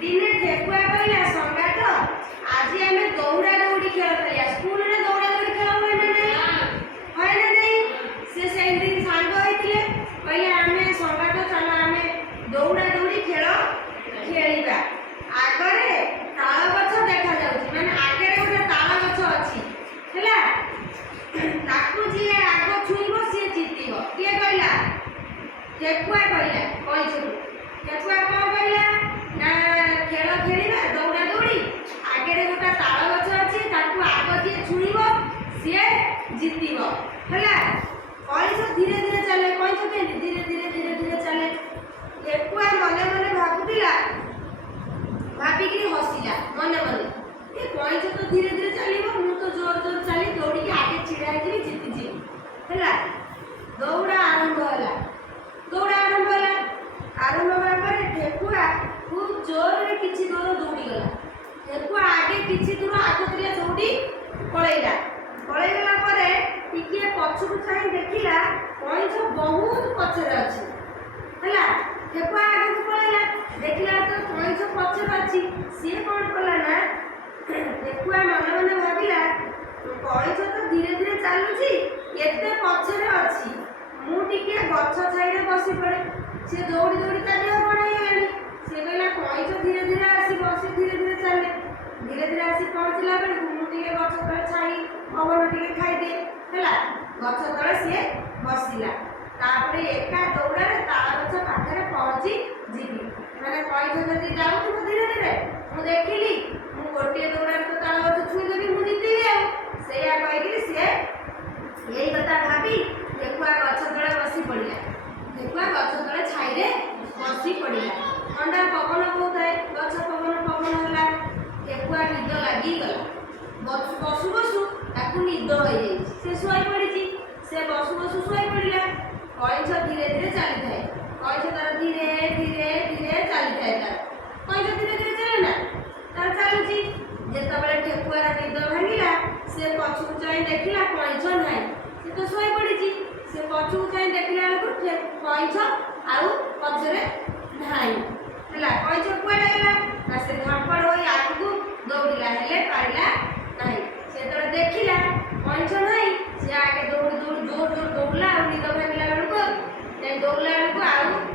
दिने ठेकुआ कहला संगात आज आमे दौड़ा दौड़ी खेल खेलिया स्कूल रे दौड़ा दौड़ी खेल होय ना नहीं से सेम दिन सांग होइतिले कहले आमे संगात चलो आमे दौड़ा दौड़ी खेल खेलिबा आगरे ताळ गछ देखा जाउची माने आगरे गोटे ताळ गछ अछि हैला ताकू जी आगो छुइबो से जीतिबो के कहला ठेकुआ कहला कहि छु ठेकुआ को कहला ना खेल खेलिबा दौड़ा दौड़ी आगे गोटा ताଳ गछ अछि ताकू आगो जे छुइबो से जीतिबो हैला कइसो धीरे धीरे चले कइसो के धीरे धीरे चले ठेकुआ मने मने भाबुतिला भाबी कि हसिला मने मने ए कइसो तो धीरे धीरे चलिबो मु तो जोर जोर चली दौड़ी के आगे छिड़ा हेली जीति जी हैला दौड़ा आरंभ होला आरंभ बारे ठेकुआ खूब जोर रे किछि दूर दौड़ी गला ठेकुआ आगे किछि दूर आगतरिया दौड़ी पळैला परे टिके पछुक चाहि देखिला कइछ बहुत पछरे अछि हैला ठेकुआ आगे को पळैला देखिला तो कइछ पछरे अछि से कोन कला ना ठेकुआ मने मने भाबिला कइछ तो धीरे धीरे चालुची एते पछरे अछि मु टिके गछ छाइरे बसी पड़े से दौड़ी दौड़ी ता देह पड़ाई गलानी से कहला कइछ धीरे धीरे आसी बसी धीरे धीरे आसी पहुंचला बेले मु टिके गछ तळे छाई पवन टिके खाई दे हैला गछ तळे से बसिला तापरे एका दौड़ारे ताळ गछ पाखरे पहुंची जीबी माने कइछ जदी जाउ धीरे धीरे मु देखिली मु गोटे दौड़ारे तो ताळ गछ छुई देबी मु जीतिबी आ सेया कहिली से एई कथा भाबी ठेकुआ गछ तळे बसी पड़िला ठेकुआ गछ तळे छाइरे बसी पड़िला ठंडा पवन बहुताए गछ पवन होला ठेकुआ निद लागी गला बसु बसु ताकू निद होई जाई से सोई पड़िची से बसु बसु सोई पड़िला कइछ धीरे धीरे चली थाए कइछ तार धीरे धीरे चली थाए तार कइछ धीरे धीरे चले ना तार चालुची जेतबेले ठेकुआ रा निद भांगिला से पछु चाहि देखिला कइछ नाही से तो सोई पड़िची से पछु चाहि देखिला को कइछ आउ पछरे नाही हैला कइछ कुआडे गेला ना से धपड़ होई आगु दौड़िला हेले पाइला नाही से तो देखिला कइछ नाही से आगे दौड़ जोर जोर दौड़ला आ निद भांगिला बेलको दौड़ला बेलको आउ